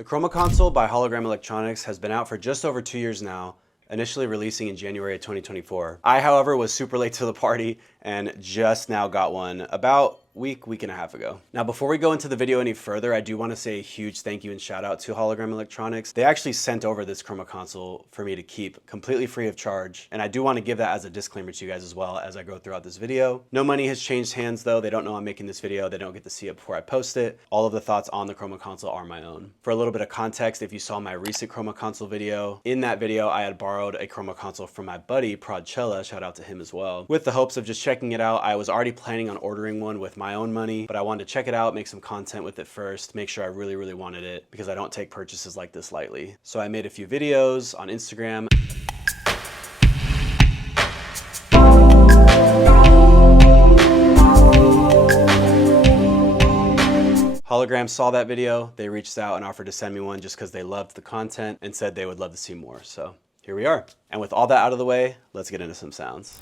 The Chroma Console by Hologram Electronics has been out for just over 2 years now, initially releasing in January of 2024. I, however, was super late to the party and just now got one about week and a half ago. Now, before we go into the video any further, I do want to say a huge thank you and shout out to Hologram Electronics. They actually sent over this Chroma Console for me to keep completely free of charge. And I do want to give that as a disclaimer to you guys as well as I go throughout this video. No money has changed hands though. They don't know I'm making this video. They don't get to see it before I post it. All of the thoughts on the Chroma Console are my own. For a little bit of context, if you saw my recent Chroma Console video, in that video, I had borrowed a Chroma Console from my buddy, Prodchella, shout out to him as well, with the hopes of just checking it out. I was already planning on ordering one with my own money, but I wanted to check it out, make some content with it first, make sure I really wanted it because I don't take purchases like this lightly. So I made a few videos on Instagram. Hologram saw that video, they reached out and offered to send me one just because they loved the content and said they would love to see more. So here we are. And with all that out of the way, let's get into some sounds.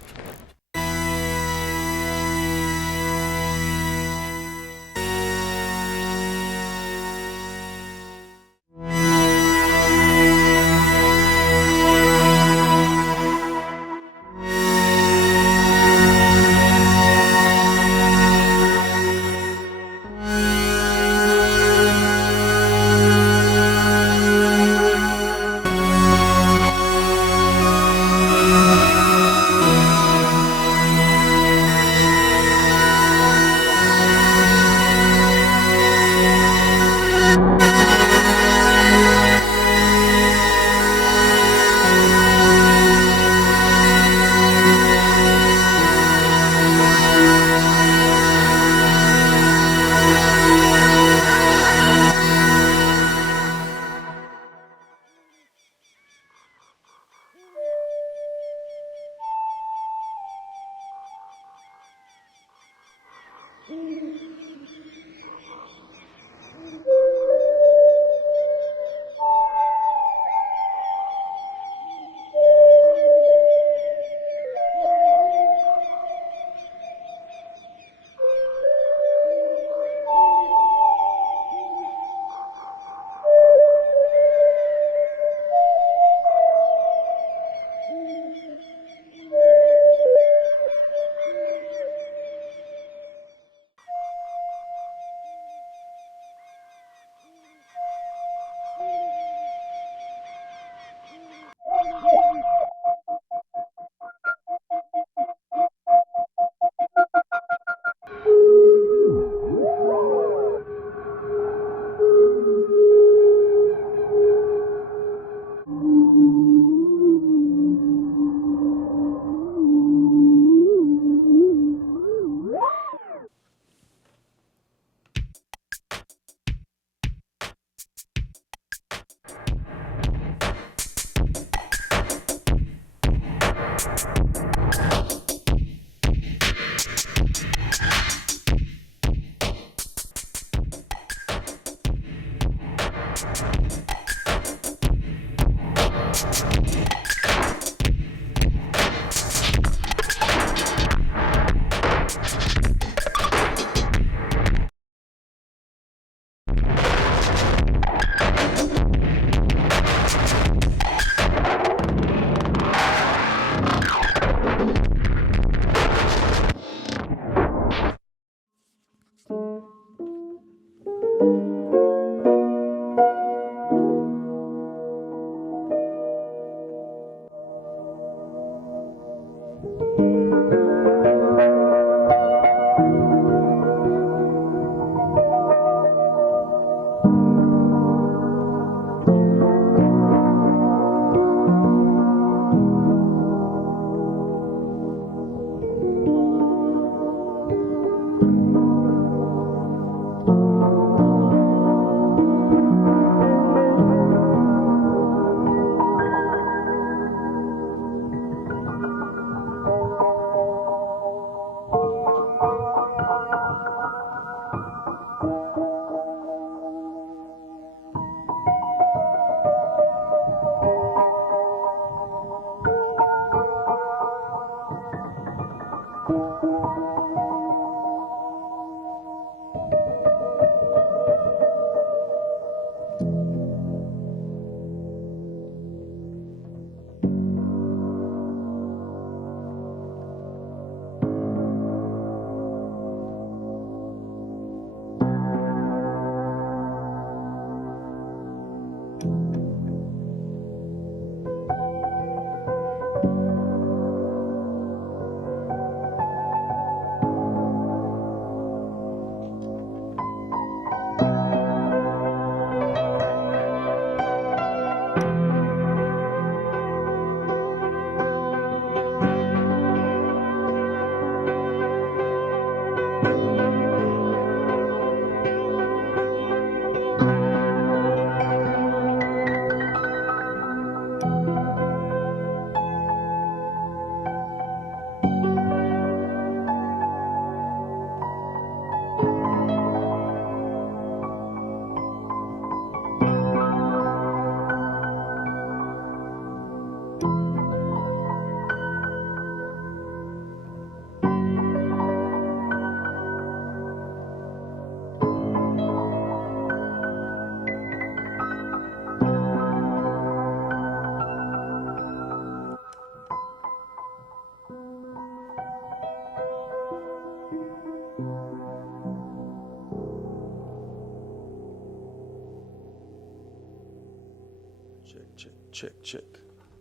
check.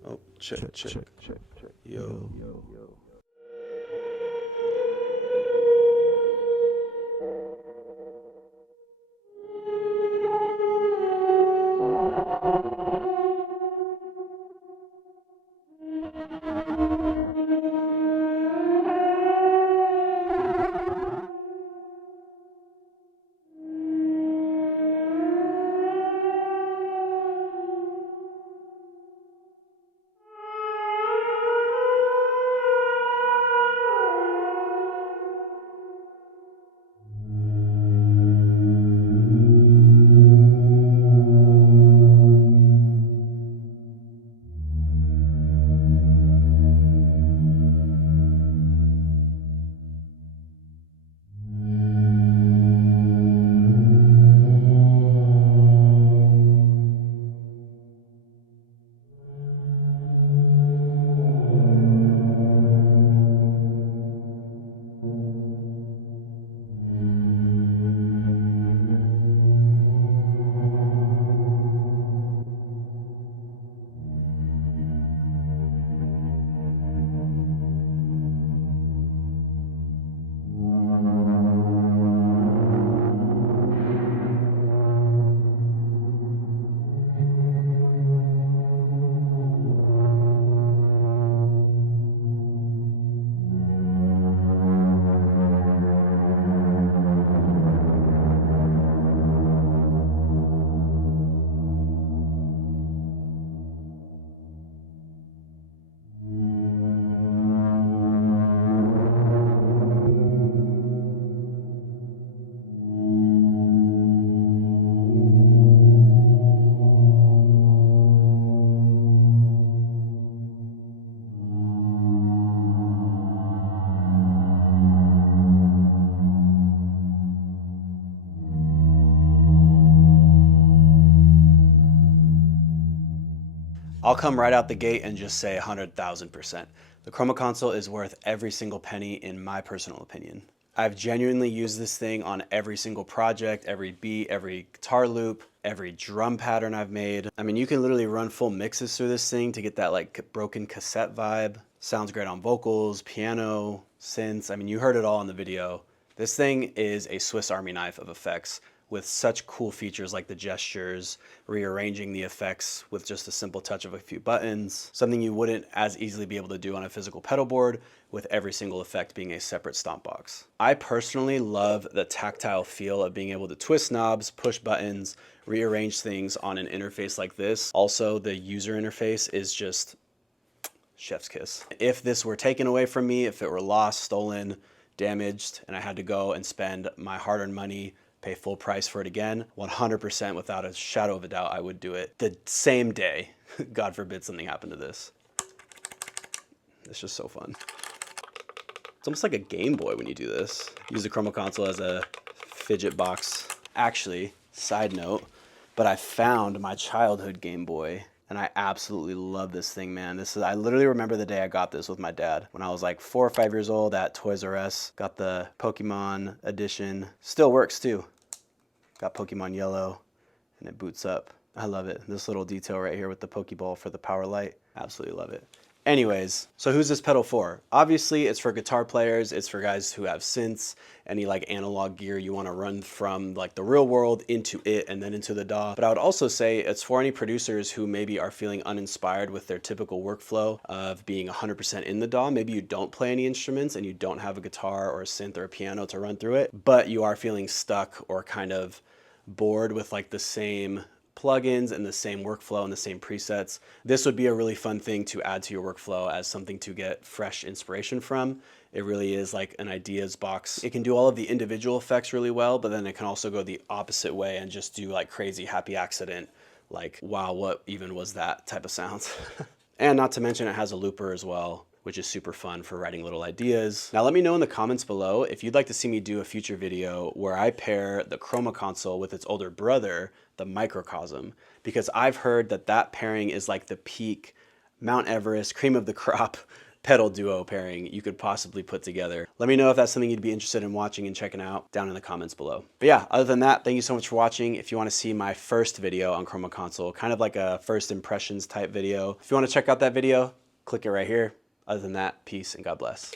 Oh, check. Yo. I'll come right out the gate and just say 100,000%. The Chroma Console is worth every single penny in my personal opinion. I've genuinely used this thing on every single project, every beat, every guitar loop, every drum pattern I've made. I mean, you can literally run full mixes through this thing to get that like broken cassette vibe. Sounds great on vocals, piano, synths. I mean, you heard it all in the video. This thing is a Swiss Army knife of effects with such cool features like the gestures, rearranging the effects with just a simple touch of a few buttons, something you wouldn't as easily be able to do on a physical pedal board, with every single effect being a separate stomp box. I personally love the tactile feel of being able to twist knobs, push buttons, rearrange things on an interface like this. Also, the user interface is just chef's kiss. If this were taken away from me, if it were lost, stolen, damaged, and I had to go and spend my hard-earned money, pay full price for it again, 100% without a shadow of a doubt, I would do it the same day. God forbid something happened to this. It's just so fun. It's almost like a Game Boy when you do this. Use the Chroma Console as a fidget box. Actually, side note, but I found my childhood Game Boy and I absolutely love this thing, man. I literally remember the day I got this with my dad. When I was like 4 or 5 years old at Toys R Us. Got the Pokemon edition. Still works too. Got Pokemon Yellow and it boots up. I love it. This little detail right here with the Pokeball for the power light. Absolutely love it. Anyways, so who's this pedal for? Obviously, it's for guitar players. It's for guys who have synths, any like analog gear you want to run from like the real world into it and then into the DAW. But I would also say it's for any producers who maybe are feeling uninspired with their typical workflow of being 100% in the DAW. Maybe you don't play any instruments and you don't have a guitar or a synth or a piano to run through it, but you are feeling stuck or kind of bored with like the same plugins and the same workflow and the same presets. This would be a really fun thing to add to your workflow as something to get fresh inspiration from. It really is like an ideas box. It can do all of the individual effects really well, but then it can also go the opposite way and just do like crazy happy accident, like, wow, what even was that type of sounds. And not to mention it has a looper as well, which is super fun for writing little ideas. Now let me know in the comments below if you'd like to see me do a future video where I pair the Chroma Console with its older brother, the Microcosm, because I've heard that that pairing is like the peak Mount Everest, cream of the crop pedal duo pairing you could possibly put together. Let me know if that's something you'd be interested in watching and checking out down in the comments below. But yeah, other than that, thank you so much for watching. If you want to see my first video on Chroma Console, kind of like a first impressions type video, if you want to check out that video, click it right here. Other than that, peace and God bless.